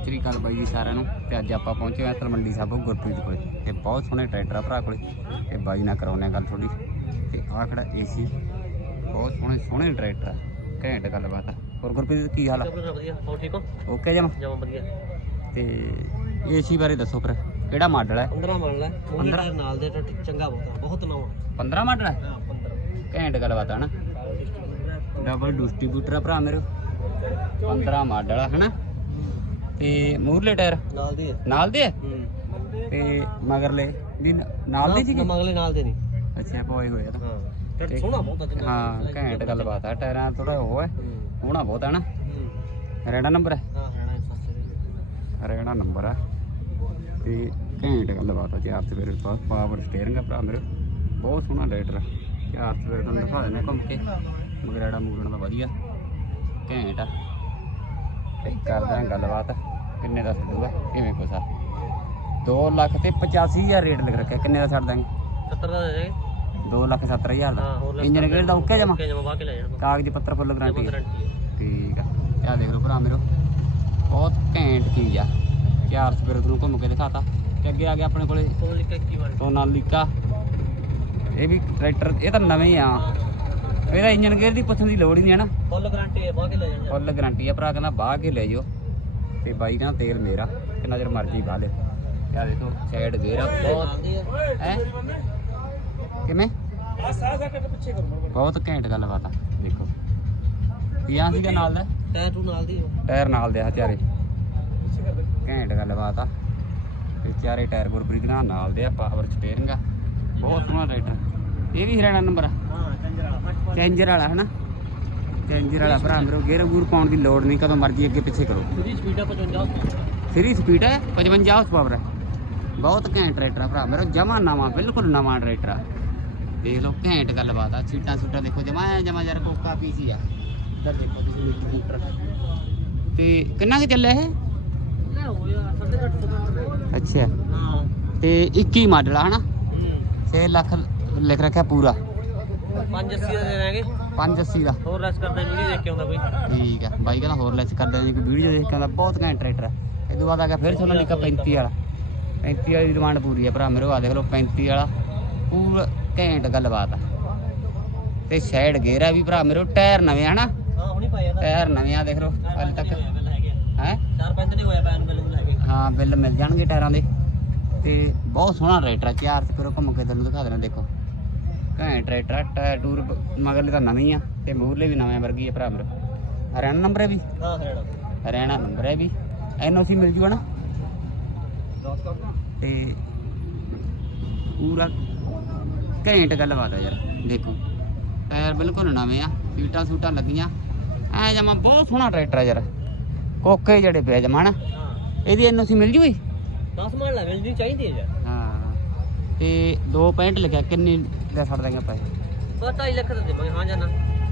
ਸਤਿ ਸ੍ਰੀ ਅਕਾਲ ਬਾਈ ਜੀ ਸਾਰਿਆਂ ਨੂੰ ਤੇ ਅੱਜ ਆਪਾਂ ਪਹੁੰਚੇ ਹਾਂ ਤਲਮੰਡੀ ਸਾਹਿਬ ਗੁਰਪ੍ਰੀਤ ਕੋਲੇ ਤੇ ਬਹੁਤ ਸੋਹਣੇ ਟਰੈਕਟਰ ਆ ਭਰਾ ਕੋਲੇ ਤੇ ਬਾਈ ਨਾਲ ਕਰਾਉਂਦੇ ਹਾਂ ਗੱਲ ਥੋੜੀ ਤੇ ਆਹ ਖੜਾ ਏਸੀ ਬਹੁਤ ਸੋਹਣੇ ਸੋਹਣੇ ਟਰੈਕਟਰ ਆ ਘੈਂਟ ਗੱਲਬਾਤ ਆ। ਹੋਰ ਗੁਰਪ੍ਰੀਤ ਕੀ ਹਾਲ ਆ? ਵਧੀਆ ਵਧੀਆ। ਹੋਰ ਠੀਕ ਹੋ? ਓਕੇ ਜਮ? ਜਮਾ ਵਧੀਆ। ਤੇ ਏਸੀ ਬਾਰੇ ਦੱਸੋ ਫਿਰ ਕਿਹੜਾ ਮਾਡਲ ਹੈ 15 ਮੰਨ ਲੈ ਮੂਹਰੇ ਟਾਇਰ ਨਾਲ ਦੇ ਚੰਗਾ ਬਹੁਤ ਬਹੁਤ ਨਵਾਂ। 15 ਮਾਡਲ ਹੈ ਹਾਂ 15 ਘੈਂਟ ਗੱਲਬਾਤ ਆ ਨਾ ਡਬਲ ਡਿਸਟ੍ਰੀਬਿਊਟਰ ਆ। ਭਰਾ ਮੇਰੇ। 15 ਮਾਡਲ ਆ ਹਨਾ? ਤੇ ਮੂਰਲੇ ਟਾਇਰ? ਨਾਲ ਦੀ ਹੈ ਨਾਲ ਦੇ ਆ? ਹੂੰ। ਤੇ ਮਗਰਲੇ ਵੀ ਨ- ਨਾਲ ਦੇ ਸੀਗੇ? ਮਗਲੇ ਨਾਲ ਦੇ ਨਹੀਂ। ਅੱਛਾ ਪੋਏ ਹੋਏ ਆ ਤਾਂ। ਹਾਂ ਟਾਇਰ ਸੋਹਣਾ ਬਹੁਤ ਆ ਚੰਗਾ ਹਾਂ ਘੈਂਟ ਗੱਲਬਾਤ ਆ ਟਾਇਰਾਂ ਥੋੜਾ ਉਹ ਹੈ ਹੂੰ। ਹੋਣਾ ਬਹੁਤ ਹੈ ਨਾ। ਹੂੰ। ਰੈਣਾ ਨੰਬਰ ਹੈ ਹਾਂ ਸਸਤੇ ਰੈਣਾ ਨੰਬਰ ਆ। ਤੇ ਘੈਂਟ ਗੱਲਬਾਤ ਆ ਚਾਰ ਸਵੇਰੇ ਪਾਸ ਪਾਵਰ ਸਟੀਅਰਿੰਗ ਆ ਭਰਾ ਮੇਰੇ। ਬਹੁਤ ਸੋਹਣਾ ਲਾਈਟਰ ਆ। ਚਾਰ ਸਵੇਰੇ ਤੁਹਾਨੂੰ ਦਿਖਾ ਦਿੰਦੇ ਘੁੰਮ ਕੇ। ਮਗਰੜਾ ਮੂਰਣ ਦਾ ਵਧੀਆ। ਘੈਂਟ ਆ। ਤੇ ਕਰਦੇ ਹਾਂ ਗੱਲਬਾਤ। ਕਿੰਨੇ ਦਾ ਛੱਡੂਗਾ ਕਿਵੇਂ ਕੁਛ ਆ 2 ਲੱਖ ਤੇ 85000 ਰੇਟ ਲਿਖ ਰੱਖਿਆ। ਕਿੰਨੇ ਦਾ ਛੱਡ ਦਾਂਗੇ? 70 ਦਾ ਦੇ ਦੇ। 2 ਲੱਖ 70000 ਦਾ। ਇੰਜਨ ਗੇਅਰ ਦਾ? ਓਕੇ ਜਮਾ? ਕੇ ਕੇ ਕਾਗਜ਼ ਪੱਤਰ ਫੁੱਲ ਗਾਰੰਟੀ ਠੀਕ ਆ। ਆ ਦੇਖ ਲਓ ਭਰਾ ਮੇਰੋ। ਬਹੁਤ ਘੈਂਟ ਚੀਜ਼ ਆ। ਚਾਰ ਸਪੇਰ ਤੁਹਾਨੂੰ ਘੁੰਮ ਕੇ ਦਿਖਾਤਾ। ਤੇ ਅੱਗੇ ਆ ਗਿਆ ਆਪਣੇ ਕੋਲੇ ਕੀ ਸੋਨਾਲੀਕਾ। ਇਹ ਵੀ ਟਰੈਕਟਰ ਇਹ ਤਾਂ ਨਵੇਂ ਆ। ਇਹਦਾ ਇੰਜਨ ਗੇਅਰ ਦੀ ਪੁੱਛਣ ਦੀ ਲੋੜ ਹੀ ਨਹੀਂ ਹੈ ਨਾ। ਫੁੱਲ ਗਾਰੰਟੀ ਹੈ ਵਾ ਕੇ ਲੈ ਜਾਣਾ। ਫੁੱਲ ਗਾਰੰਟੀ ਆ ਭਰਾ ਕਹਿੰਦਾ ਬਾਹ ਕੇ ਲੈ ਜਾਓ। ਤੇ ਬਾਈ ਕਹਿੰਦਾ ਤੇਲ ਮੇਰਾ ਕਿੰਨਾ ਚਿਰ ਮਰਜ਼ੀ ਬਾਹ ਲਿਓ ਆ ਦੇਖੋ ਸਾਈਡ ਗੇਅਰ ਆ ਬਹੁਤ ਹੈ? ਕਿਵੇਂ? ਆ ਸਾਹ ਸਾਹ ਕੱਟ ਪਿੱਛੇ ਕਰੋ ਬਹੁਤ ਘੈਂਟ ਗੱਲਬਾਤ ਆ ਦੇਖੋ। ਆ ਸੀਗਾ ਨਾਲ ਦਾ? ਟਾਇਰ ਟੂ ਨਾਲ ਦੀ ਟਾਇਰ ਨਾਲ ਦੇ ਆ ਚਾਰੇ ਘੈਂਟ ਗੱਲਬਾਤ ਆ। ਤੇ ਚਾਰੇ ਟਾਇਰ ਗੁਰਪ੍ਰੀਤ ਨਾਲ ਨਾਲ ਦੇ ਆ ਪਾਵਰ ਸਟੀਅਰਿੰਗ ਆ। ਬਹੁਤ ਸੋਹਣਾ ਰਾਈਡਰ ਇਹ ਵੀ ਹਰਿਆਣਾ ਨੰਬਰ ਆ? ਹਾਂ ਚੰਜਰ ਵਾਲਾ ਚੈਂਜਰ ਵਾਲਾ ਹਨਾ? ਚੈਂਜਰ ਵਾਲਾ ਭਰਾ ਮੇਰੋ ਗੇਅਰ ਗੂਰ ਪਾਉਣ ਦੀ ਲੋੜ ਨਹੀਂ ਕਦੋਂ ਮਰਜ਼ੀ ਅੱਗੇ ਪਿੱਛੇ ਕਰੋ। ਸਿੱਧੀ ਸਪੀਡ ਆ 55 ਫਰੀ ਸਪੀਡ ਹੈ? 55 ਹਾਰਸ ਪਾਵਰ ਹੈ। ਬਹੁਤ ਘੈਂਟ ਟਰੈਕਟਰ ਆ ਭਰਾ ਮੇਰੋ ਜਮਾ ਨਵਾਂ ਬਿਲਕੁਲ ਨਵਾਂ ਟਰੈਕਟਰ ਆ। ਦੇਖ ਲਓ ਘੈਂਟ ਗੱਲਬਾਤ ਆ। ਸੀਟਾਂ ਸੂਟਾਂ ਦੇਖੋ ਜਮਾ ਜਮਾ ਯਾਰ ਕੋਕਾ ਪੀਸੀ ਆ। ਇੱਧਰ ਦੇਖੋ ਤੁਸੀਂ ਸਕੂਟਰ ਤੇ ਕਿੰਨਾ ਕੁ ਚੱਲਿਆ ਇਹ? ਲੈ ਹੋਇਆ 8.5 ਅੱਛਾ। ਤੇ 21 ਮਾਡਲ ਆ ਹਨਾ? ਹੂੰ। 6 ਲੱਖ ਲਿਖ ਰੱਖਿਆ ਪੂਰਾ। 580 ਦਾ ਦੇ ਦਾਂਗੇ। 580 ਦਾ। ਹੋਰ ਲੈਸ ਕਰਦਾ ਵੀਡੀਓ ਦੇਖ ਕੇ ਆਉਂਦਾ ਕੋਈ? ਠੀਕ ਆ। ਬਾਈ ਕਹਿੰਦਾ ਹੋਰ ਲੈਸ ਕਰ ਦੇਣੀ ਕੋਈ ਵੀਡੀਓ ਦੇਖ ਕੇ ਆਉਂਦਾ ਬਹੁਤ ਘੈਂਟ ਟਰੈਕਟਰ ਆ। ਇਹ ਤੋਂ ਬਾਅਦ ਆ ਗਿਆ ਫਿਰ ਸੋਨਾਲੀਕਾ 35 ਵਾਲਾ। 35 ਵਾਲੀ ਡਿਮਾਂਡ ਪੂਰੀ ਆ ਭਰਾ ਮੇਰੇ ਆ ਦੇਖ ਲਓ 35 ਵਾਲਾ। ਪੂਰਾ ਘੈਂਟ ਗੱਲਬਾਤ ਆ। ਤੇ ਸਾਈਡ ਗੇਅਰ ਆ ਵੀ ਭਰਾ ਮੇਰੇ ਟਾਇਰ ਨਵੇਂ ਹਨਾ? ਹਾਂ ਹੁਣੀ ਪਾਇਆ ਟਾਇਰ ਨਵੇਂ ਆ ਦੇਖ ਲਓ ਹਾਲੇ ਤੱਕ। ਹੈ ਚਾਰ ਪੰਜ ਨਹੀਂ ਹੋਇਆ ਪੈਨ ਮੈਨੂੰ ਲੈ ਕੇ। ਹਾਂ ਬਿੱਲ ਮਿਲ ਜਾਣਗੇ ਟਾਇਰਾਂ ਦੇ। ਤੇ ਬਹੁਤ ਸੋਹਣਾ ਟਰੈਕਟਰ ਆ ਚਾਰ ਤੇ ਫਿਰ ਘੁੰਮ ਕੇ ਤੁਹਾਨੂੰ ਦਿਖਾ ਦੇਣਾ ਦੇਖੋ। ਘੈਂਟ ਟਰੈਕਟਰ ਆ ਟਾਇਰ ਟੂਰ ਮਗਰਲੇ ਤਾਂ ਨਵੇਂ ਹੀ ਆ ਤੇ ਮੂਰਲੇ ਵੀ ਨਵੇਂ ਵਰਗੀ ਆ ਭਰਾ ਮੇਰੇ ਹਰਿਆਣਾ ਨੰਬਰ ਹੈ ਵੀ? ਹਾਂ ਹਰਿਆਣਾ। ਹਰਿਆਣਾ ਨੰਬਰ ਹੈ ਵੀ। ਐਨਓਸੀ ਮਿਲ ਜੂਗਾ ਨਾ? ਤੇ ਪੂਰਾ ਘੈਂਟ ਗੱਲਬਾਤ ਆ ਯਾਰ ਦੇਖੋ। ਟਾਇਰ ਬਿਲਕੁਲ ਨਵੇਂ ਆ ਸੀਟਾਂ ਸੂਟਾਂ ਲੱਗੀਆਂ। ਐ ਜਮਾ ਬਹੁਤ ਸੋਹਣਾ ਟਰੈਕਟਰ ਆ ਯਾਰ। ਕੋਕੇ ਜਿਹੜੇ ਪਿਆ ਜਮਾ ਨਾ ਇਹਦੀ ਐਨਓਸੀ ਮਿਲ ਜੂਗੀ? 10 ਮਾਰ ਲੈ ਮਿਲਣੀ ਚਾਹੀਦੀ ਹੈ ਯਾਰ। ਤੇ 2.65 ਲਿਖਿਆ ਕਿੰਨੀ ਦਾ ਛੱਡ ਦਾਂਗੇ ਪੈਸੇ ਬਸ 2.5 ਲੱਖ ਦਾ ਦੇਵਾਂਗੇ ਹਾਂ ਜਾਨਾ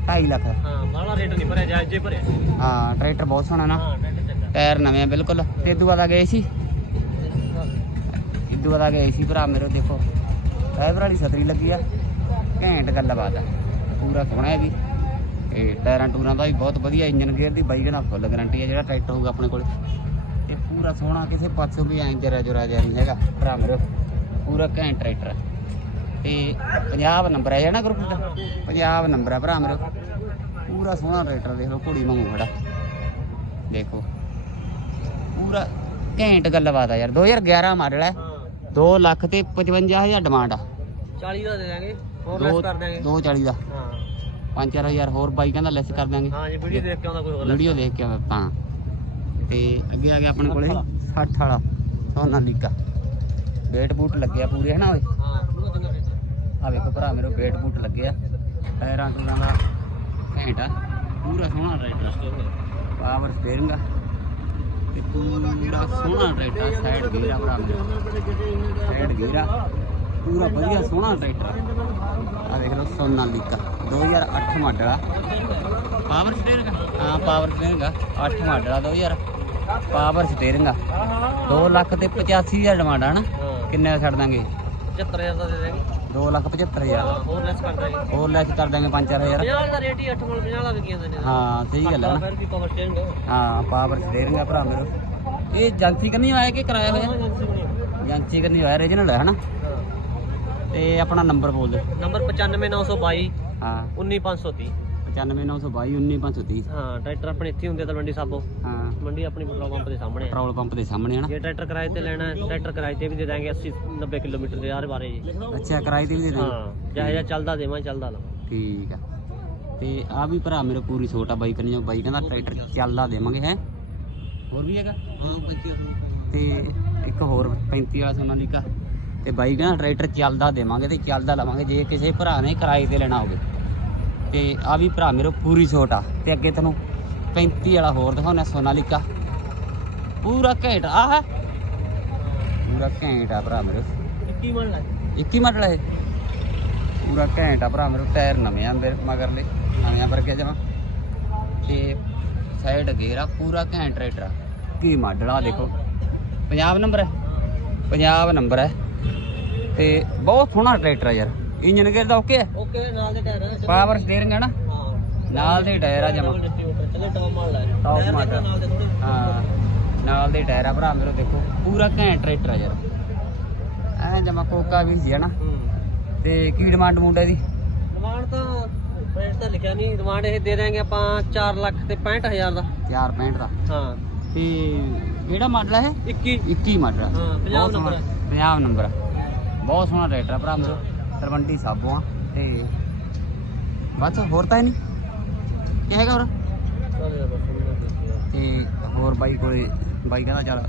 2.5 ਲੱਖ? ਹਾਂ ਬਾਹਲਾ ਰੇਟ ਨਹੀਂ ਭਰਿਆ ਜਾਇਜ਼ ਜੇ ਭਰਿਆ। ਹਾਂ ਟਰੈਕਟਰ ਬਹੁਤ ਸੋਹਣਾ ਨਾ। ਹਾਂ ਰੇਟ ਚੰਗਾ। ਟਾਇਰ ਨਵੇਂ ਆ ਬਿਲਕੁਲ। ਤੇ ਇਦੋਂ ਬਾਅਦ ਆ ਗਏ ਸੀ? ਇਦੋਂ ਬਾਅਦ ਆ ਗਏ ਸੀ ਭਰਾ ਮੇਰੇ ਦੇਖੋ। ਡਰਾਈਵਰ ਵਾਲੀ ਛਤਰੀ ਲੱਗੀ ਆ। ਘੈਂਟ ਗੱਲਬਾਤ ਆ। ਪੂਰਾ ਸੋਹਣਾ ਹੈ ਵੀ। ਇਹ ਟਾਇਰਾਂ ਟੂਰਾਂ ਦਾ ਵੀ ਬਹੁਤ ਵਧੀਆ ਇੰਜਨ ਗੇਅਰ ਦੀ ਬਾਈਕ ਨਾਲ ਫੁੱਲ ਗਾਰੰਟੀ ਹੈ ਜਿਹੜਾ ਟਰੈਕਟਰ ਹੋਊਗਾ ਆਪਣੇ ਕੋਲ। ਤੇ ਪੂਰਾ ਸੋਹਣਾ ਕਿਸੇ ਪਾਸੋਂ ਵੀ ਐਂ ਜਰਾ ਜਰਾ ਜਿਹਾ ਨਹੀਂ ਹੈਗਾ ਭਰਾ ਮੇਰੇ। ਪੂਰਾ ਘੈਂਟ ਟਰੈਕਟਰ। ਤੇ ਪੰਜਾਬ ਨੰਬਰ ਹੈ ਜਿਹੜਾ ਗਰੁੱਪ ਦਾ? ਪੰਜਾਬ ਨੰਬਰ ਹੈ ਭਰਾ ਮੇਰੇ। ਪੂਰਾ ਸੋਹਣਾ ਟਰੈਕਟਰ ਦੇਖ ਲਓ ਘੋੜੀ ਵਾਂਗੂ ਖੜਾ। ਦੇਖੋ। ਪੂਰਾ ਘੈਂਟ ਗੱਲਬਾਤ ਆ ਯਾਰ। 2011 ਮਾਡਲ ਹੈ ਹਾਂ। 2 ਲੱਖ ਤੇ 55000 ਡਿਮਾਂਡ ਆ। 40 ਦਾ ਦੇ ਦਾਂਗੇ ਹੋਰ ਲੈਸ ਕਰ ਦਾਂਗੇ 240 ਦਾ। ਹਾਂ। 5-4000 ਹੋਰ ਬਾਈ ਕਹਿੰਦਾ ਲੈਸ ਕਰ ਦਾਂਗੇ ਹਾਂ ਜੇ ਵੀਡੀਓ ਦੇਖ ਕੇ ਆਉਂਦਾ ਕੋਈ ਹੋਰ ਵੀਡੀਓ ਦੇਖ ਕੇ ਆਪਾਂ ਤੇ। ਅੱਗੇ ਆ ਗਿਆ ਆਪਣੇ ਕੋਲੇ 60 ਵਾਲਾ। ਸੋਨਾਲੀਕਾ ਵੇਟ ਬੂਟ ਲੱਗਿਆ ਪੂਰੇ ਹਨਾ ਓਏ? ਹਾਂ ਪੂਰਾ ਚੰਗਾ ਰੇਟ ਆ ਵੇਖੋ ਭਰਾ ਮੇਰੇ ਵੇਟ ਬੂਟ ਲੱਗਿਆ। ਟਾਇਰਾਂ ਟੂਰਾਂ ਦਾ ਘੈਂਟ ਆ। ਪੂਰਾ ਸੋਹਣਾ ਟਰੈਕਟਰ ਪਾਵਰ ਸਟੀਅਰਿੰਗ ਆ। ਤੇ ਪੂਰਾ ਸੋਹਣਾ ਟਰੈਕਟਰ ਸਾਈਡ ਗੇਅਰ ਆ ਭਰਾ ਮੇਰੇ। ਸਾਈਡ ਗੇਅਰ ਆ। ਪੂਰਾ ਵਧੀਆ ਸੋਹਣਾ ਟਰੈਕਟਰ ਆ। ਦੇਖ ਲਓ ਸੋਨਾਲੀਕਾ 2008 ਮਾਡਲ ਆ। ਪਾਵਰ ਸਟੀਅਰਿੰਗ ਹਾਂ ਪਾਵਰ ਸਟੀਅਰਿੰਗ ਆ। 8 ਮਾਡਲ ਆ 2000 ਪਾਵਰ ਸਟੀਅਰਿੰਗ ਆ। 2 ਲੱਖ ਤੇ 85000 ਡਿਮਾਂਡ ਆ ਨਾ ਕਿੰਨੇ ਦਾ ਛੱਡ ਦਾਂਗੇ? 75000 ਦਾ ਦੇ ਦਾਂਗੇ 2 ਲੱਖ 75000 ਹਾਂ ਹੋਰ ਲੈਸ ਕਰ ਦਾਂਗੇ। ਹੋਰ ਲੈਸ ਕਰ ਦਾਂਗੇ 5-4000 50 ਦਾ ਰੇਟ ਹੀ 8 ਮਲ 50 ਦਾ ਵਿਕੀ ਜਾਂਦੇ ਨੇ। ਹਾਂ ਸਹੀ ਗੱਲ ਆ ਨਾ। ਫਿਰ ਵੀ ਪਾਵਰ ਸਟੇਰਿੰਗ ਹਾਂ ਪਾਵਰ ਸਟੀਅਰਿੰਗ ਆ ਭਰਾ ਮੇਰੇ। ਇਹ ਏਜੰਸੀ ਕੰਨੀ ਆਇਆ ਕਿ ਕਰਾਇਆ ਹੋਇਆ? ਏਜੰਸੀ ਕੰਨੀ ਆਇਆ। ਰੀਜਨਲ ਹੈ ਹਨਾ? ਤੇ ਆਪਣਾ ਨੰਬਰ ਬੋਲ ਦੇ। ਨੰਬਰ 95922 ਹਾਂ। 19530 95922 19530 ਹਾਂ ਟਰੈਕਟਰ ਆਪਣੇ ਇੱਥੇ ਹੁੰਦੇ ਤਲਵੰਡੀ ਸਾਬੋ। ਹਾਂ। ਮੰਡੀ ਆਪਣੀ ਪੈਟਰੋਲ ਪੰਪ ਦੇ ਸਾਹਮਣੇ ਹੈ ਪੈਟਰੋਲ ਪੰਪ ਦੇ ਸਾਹਮਣੇ ਹਨਾ ਜੇ ਟਰੈਕਟਰ ਕਿਰਾਏ ਤੇ ਲੈਣਾ ਹੈ ਟਰੈਕਟਰ ਕਿਰਾਏ ਤੇ ਵੀ ਦੇ ਦਾਂਗੇ 80 90 ਕਿਲੋਮੀਟਰ ਦੇ ਯਾਰ ਬਾਰੇ ਜੀ। ਅੱਛਾ ਕਿਰਾਏ ਤੇ ਵੀ ਦੇ ਦੇ ਹਾਂ ਜਿਹੋ ਜਿਹਾ ਚੱਲਦਾ ਦੇਵਾਂ ਚੱਲਦਾ ਲਾ ਠੀਕ ਆ। ਤੇ ਆ ਵੀ ਭਰਾ ਮੇਰੇ ਪੂਰੀ ਛੋਟਾ ਬਾਈ ਕਰਨੀ ਜੋ ਬਾਈ ਕਹਿੰਦਾ ਟਰੈਕਟਰ ਚੱਲਦਾ ਦੇਵਾਂਗੇ ਹੈ? ਹੋਰ ਵੀ ਹੈਗਾ? ਹਾਂ 25 ਤੇ ਇੱਕ ਹੋਰ 35 ਵਾਲਾ ਸੋਨਾਲੀਕਾ ਤੇ ਬਾਈ ਕਹਿੰਦਾ ਟਰੈਕਟਰ ਚੱਲਦਾ ਦੇਵਾਂਗੇ ਤੇ ਚੱਲਦਾ ਲਵਾਂਗੇ। ਜੇ ਕਿਸੇ ਭਰਾ ਨੇ ਕਿਰਾਏ ਤੇ ਲੈਣਾ ਹੋਵੇ। ਤੇ ਆ ਵੀ ਭਰਾ ਮੇਰੇ ਪੂਰੀ ਛੋਟਾ ਤੇ ਅੱਗੇ ਤੈਨੂੰ 35 ਵਾਲਾ ਹੋਰ ਦਿਖਾਉਣਾ ਸੋਨਾਲੀਕਾ। ਪੂਰਾ ਘੈਂਟ ਆ ਹੈ। ਪੂਰਾ ਘੈਂਟ ਆ ਭਰਾ ਮੇਰੇ। 21 ਮੰਨ ਲੈ 21 ਮਾਡਲ ਹੈ ਪੂਰਾ ਘੈਂਟ ਆ ਭਰਾ ਮੇਰੇ ਟਾਇਰ ਨਵੇਂ ਆ ਮੇਰੇ ਮਗਰਲੇ ਨਵੇਂ ਵਰਗੇ ਜਮਾ। ਤੇ ਸਾਈਡ ਗੇਰਾ ਪੂਰਾ ਘੈਂਟ ਟਰੈਕਟਰ ਆ। ਕੀ ਮਾਡਲ ਆ ਦੇਖੋ। ਪੰਜਾਬ ਨੰਬਰ ਹੈ। ਪੰਜਾਬ ਨੰਬਰ ਹੈ। ਤੇ ਬਹੁਤ ਸੋਹਣਾ ਟਰੈਕਟਰ ਆ ਯਾਰ। ਇੰਜਨ ਗੇਅਰ ਦਾ ਓਕੇ ਓਕੇ ਨਾਲ ਦੇ ਟਾਇਰ ਹੈ ਪਾਵਰ ਸਟੀਅਰਿੰਗ ਹੈ ਨਾ? ਹਾਂ। ਨਾਲ ਦੇ ਟਾਇਰ ਆ ਜਮਾ। ਚੱਲੇ ਟੌਪ ਮੰਨ ਲੈ Top ਟਾਇਰ model। ਨਾਲ ਦੇ ਥੋੜੇ ਹਾਂ ਨਾਲ ਦੇ ਟਾਇਰ ਆ ਭਰਾ ਮੇਰੇ ਦੇਖੋ। ਪੂਰਾ ਘੈਂਟ ਟਰੈਕਟਰ ਆ ਯਾਰ। ਐ ਜਮਾ ਕੋਕਾ ਵੀ ਸੀ ਹੈ ਨਾ। ਤੇ ਕੀ ਡਿਮਾਂਡ ਮੁੰਡੇ ਦੀ ਡਿਮਾਂਡ ਤਾਂ ਰੇਟ ਤਾਂ ਲਿਖਿਆ ਨਹੀਂ ਡਿਮਾਂਡ ਇਹ ਦੇ ਦਾਂਗੇ ਆਪਾਂ 4 ਲੱਖ ਤੇ 65000 ਦਾ। 465 ਦਾ। ਹਾਂ। ਤੇ ਕਿਹੜਾ ਮਾਡਲ ਹੈ 21 ਇਹ 21 ਮਾਡਲ ਹਾਂ, ਪੰਜਾਬ ਬਹੁਤ ਨੰਬਰ ਸੋਹਣਾ- ਪੰਜਾਬ ਨੰਬਰ ਆ। ਬਹੁਤ ਸੋਹਣਾ ਟਰੈਕਟਰ ਆ ਭਰਾ ਮੇਰੇ ਤਲਵੰਡੀ ਸਾਬੋ ਆ, ਤੇ ਬਸ ਹੋਰ ਤਾਂ ਨਹੀਂ। ਕੀ ਹੈਗਾ ਹੋਰ? ਤੇ ਹੋਰ ਬਾਈ ਕੋਲੇ, ਬਾਈ ਕਹਿੰਦਾ ਚੱਲ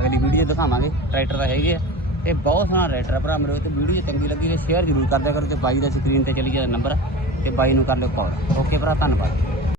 ਅਗਲੀ ਵੀਡੀਓ ਦਿਖਾਵਾਂਗੇ ਟਰੈਕਟਰ ਤਾਂ ਹੈਗੇ ਆ। ਤੇ ਬਹੁਤ ਸੋਹਣਾ ਟਰੈਕਟਰ ਆ ਭਰਾ ਮੇਰੇ, ਤੇ ਵੀਡੀਓ ਚੰਗੀ ਲੱਗੀ ਤੇ ਸ਼ੇਅਰ ਜ਼ਰੂਰ ਕਰ ਦਿਆ ਕਰੋ ਤੇ ਬਾਈ ਦਾ ਸਕਰੀਨ ਤੇ ਚਲੀ ਜਾਂਦਾ ਨੰਬਰ ਤੇ ਬਾਈ ਨੂੰ ਕਰ ਲਿਓ ਕਾਲ ਓਕੇ ਭਰਾ, ਧੰਨਵਾਦ।